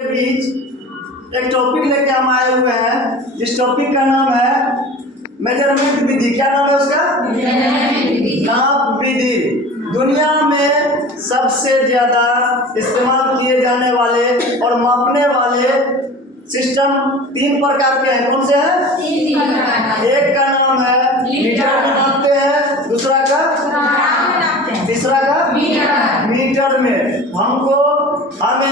के बीच एक टॉपिक लेके हम आए हुए हैं। इस टॉपिक का नाम है मेजरमेंट विधि। क्या नाम है उसका? नाप विधि। दुनिया में सबसे ज्यादा इस्तेमाल किए जाने वाले और मापने वाले सिस्टम 3 प्रकार के हैं। कौन से हैं? एक का नाम है मीटर में नापते हैं, दूसरा का, तीसरा का मीटर में। हमें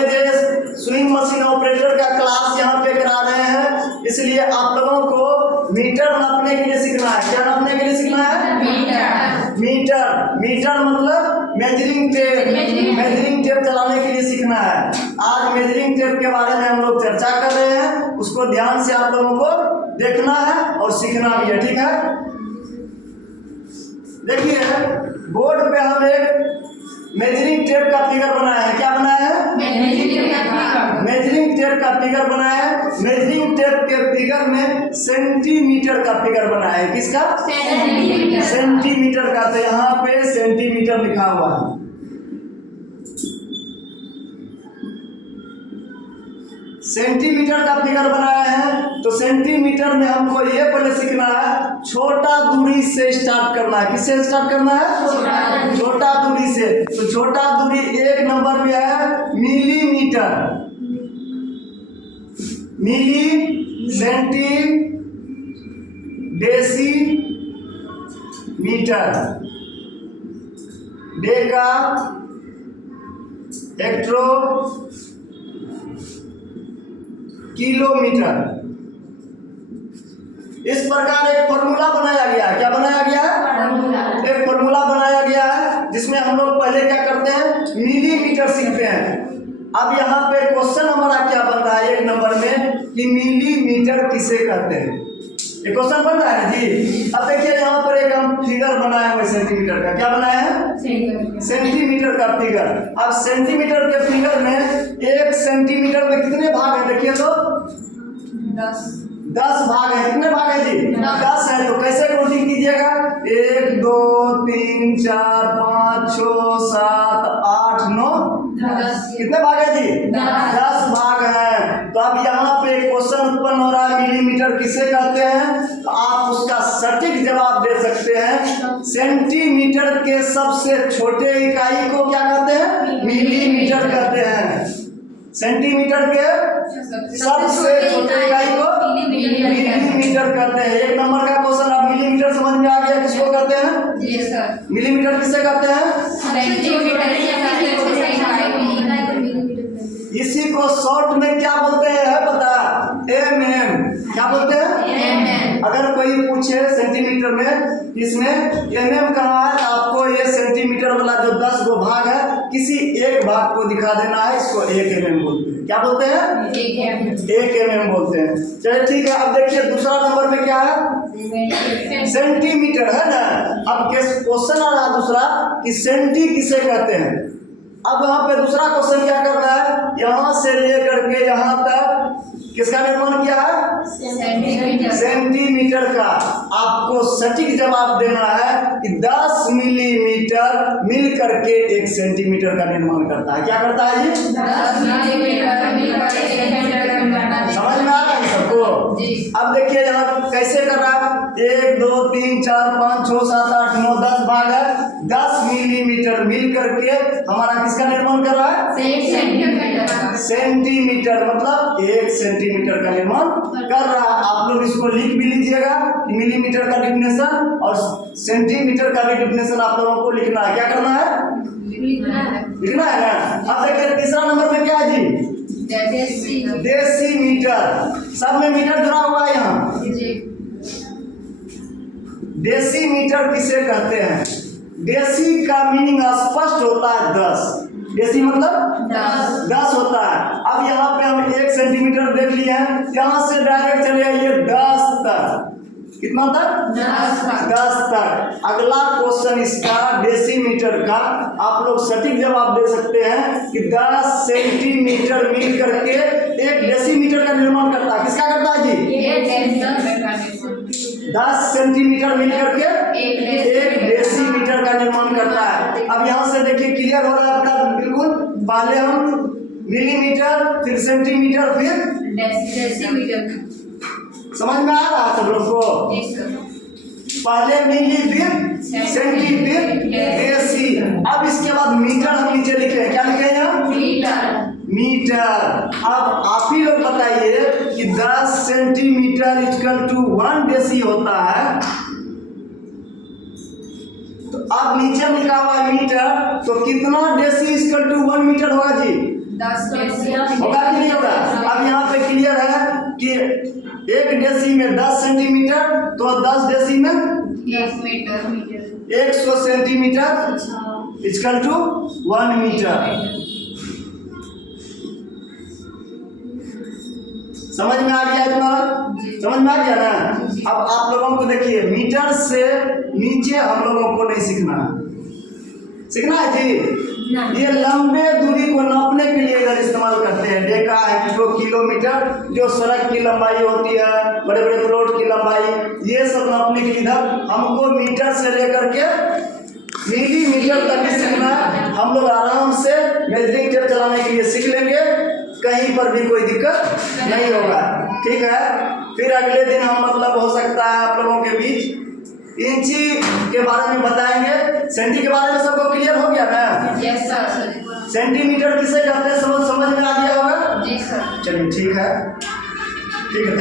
स्विंग मशीन ऑपरेटर का क्लास यहाँ पे करा रहे हैं, इसलिए आप लोगों को मीटर नापने के लिए सीखना है। क्या नापने के लिए सीखना है? मीटर मतलब मेजरिंग टेप। मेजरिंग टेप चलाने के लिए सीखना है। आज मेजरिंग टेप के बारे में हम लोग चर्चा कर रहे हैं, उसको ध्यान से आप लोगों को देखना है और सीखना भी है। ठीक है, देखिए बोर्ड पे हम एक मेजरिंग टेप का फिगर बनाया है। क्या बनाया है? मेजरिंग टेप का फिगर बनाया है। मेजरिंग टेप के फिगर में सेंटीमीटर का फिगर बनाया है। किसका? सेंटीमीटर का। तो यहाँ पे सेंटीमीटर लिखा हुआ है। सेंटीमीटर का फिगर बनाया है, तो सेंटीमीटर में हमको ये पहले सीखना है, छोटा दूरी से स्टार्ट करना है। किससे स्टार्ट करना है? छोटा दूरी से। तो छोटा दूरी 1 नंबर में है millimetre. Milli, centi, deci metre, deca, hecto, kilometre. इस प्रकार एक फॉर्मूला बनाया गया। क्या बनाया गया? एक फॉर्मूला बनाया गया है, जिसमें हम लोग पहले क्या करते हैं, मिलीमीटर सीखते हैं। अब यहाँ पे क्वेश्चन हमारा क्या बन रहा है 1 नंबर में कि मिलीमीटर किसे कहते हैं। ये क्वेश्चन बन रहा है जी। अब देखिए यहाँ पर एक हम फिगर बनाया हुआ है सेंटीमीटर का। क्या बनाया है? सेंटीमीटर का फिगर। अब सेंटीमीटर के फिगर में 1 सेंटीमीटर में कितने भाग है? देखिए तो 10 भाग है। कितने भाग है जी? 10 है। तो कैसे काउंटिंग कीजिएगा? 1 2 3 4 5 6 7 8 9 10। कितने भाग है जी? 10 भाग है। तो अब यहाँ पे क्वेश्चन उत्पन्न हो रहा है, मिलीमीटर किसे कहते हैं? तो आप उसका सटीक जवाब दे सकते हैं। सेंटीमीटर के सबसे छोटे इकाई को क्या कहते हैं? मिलीमीटर कहते हैं। सेंटीमीटर के सबसे छोटे इकाई को मिलीमीटर कहते हैं। 1 नंबर का क्वेश्चन। अब मिलीमीटर समझ में आ गया किसको कहते हैं? जी सर। मिलीमीटर किसे कहते हैं? इसी को शॉर्ट में क्या बोलते हैं है पता? mm। क्या बोलते हैं? अगर कोई पूछे सेंटीमीटर में, इसमें mm कहाँ है, तो आपको ये सेंटीमीटर वाला जो 10 गो भाग है, किसी एक भाग को दिखा देना है। इसको 1 mm बोलते हैं। क्या बोलते हैं? 1 mm बोलते हैं। चलिए ठीक है। अब देखिए दूसरा नंबर में क्या है? सेंटीमीटर है ना। अब क्वेश्चन आ रहा दूसरा कि सेंटी किसे कहते हैं। अब यहाँ पे दूसरा क्वेश्चन क्या करना है, यहाँ से लेकर के यहाँ तक किसका निर्माण किया है? सेंटीमीटर का। आपको सटीक जवाब देना है कि 10 मिलीमीटर मिल करके 1 सेंटीमीटर का निर्माण करता है। क्या करता है जी? 10 मिलीमीटर। समझ में आ रहा है सबको? अब देखिए यहाँ कैसे कर रहा है, 1 2 3 4 5 6 7 8 9 10 भाग है। 10 मिलीमीटर मिल करके हमारा किसका निर्माण कर रहा है? सेंटीमीटर मतलब 1 सेंटीमीटर का निर्माण कर रहा है। आप लोग इसको लिख भी लीजिएगा कि मिलीमीटर का डिफिनेशन और सेंटीमीटर का भी डिफिनेशन आप लोगों को लिखना है। क्या करना है? लिखना है ना। अब देखिए तीसरा नंबर में क्या है जी? डेसीमीटर। सब में मीटर जुड़ा हुआ है यहाँ। डेसीमीटर किसे कहते हैं? डेसी का मीनिंग स्पष्ट होता है 10। डेसी मतलब 10 होता है। अब यहाँ पे हम 1 सेंटीमीटर देख लिए हैं, यहाँ से डायरेक्ट चले आइए 10 तक। कितना तक? 10 तक। अगला क्वेश्चन इसका डेसीमीटर का, आप लोग सटीक जवाब दे सकते हैं कि 10 सेंटीमीटर मिल करके 1 डेसीमीटर का निर्माण करता है। किसका करता है जी? 10 सेंटीमीटर मिल करके 1 डेसीमीटर का निर्माण करता है। अब यहाँ से देखिए क्लियर हो रहा है अपना बिल्कुल। पहले हम मिलीमीटर, फिर से सेंटीमीटर फिर डेसीमीटर। समझ में आ रहा है सब लोग को? जी सर। पहले मिली फिर सेंटी फिर डेसी। अब इसके बाद मीटर हम नीचे लिखे हैं, क्या लिखे हैं? मीटर। मीटर। अब आप ही लोग बताइए कि 10 सेंटीमीटर इक्वल टू 1 डेसी होता है। तो अब नीचे में लिखा हुआ है मीटर, तो कितना डेसी इक्वल टू 1 मीटर होगा जी? 10 डेसी होगा कि नहीं होगा? अब यहाँ पे क्लियर है कि 1 डेसी में 10 सेंटीमीटर, तो 10 डेसी में 1 metre. 100 centimetre equal to 1 metre. समझ में आ गया इतना? समझ में आ गया ना? अब आप लोगों को देखिए, मीटर से नीचे हम लोगों को नहीं सीखना है जी। ये लंबे दूरी को नापने के लिए इधर इस्तेमाल करते हैं। डेका हेक्टो किलोमीटर, जो सड़क की लंबाई होती है, बड़े बड़े प्लॉट की लंबाई, ये सब नापने के लिए इधर हमको मीटर से लेकर के मिलीमीटर तक ही सीखना है। हम लोग आराम से मेजरिंग टेप चलाने के लिए सीख लेंगे, कहीं पर भी कोई दिक्कत नहीं होगा। ठीक है? फिर अगले दिन हम मतलब हो सकता है आप लोगों के बीच इंची के बारे में बताएंगे। सेंटी के बारे में सबको क्लियर हो गया ना? Yes sir. सेंटीमीटर किसे कहते हैं समझ में आ गया होगा? जी सर। चलिए ठीक है, ठीक है।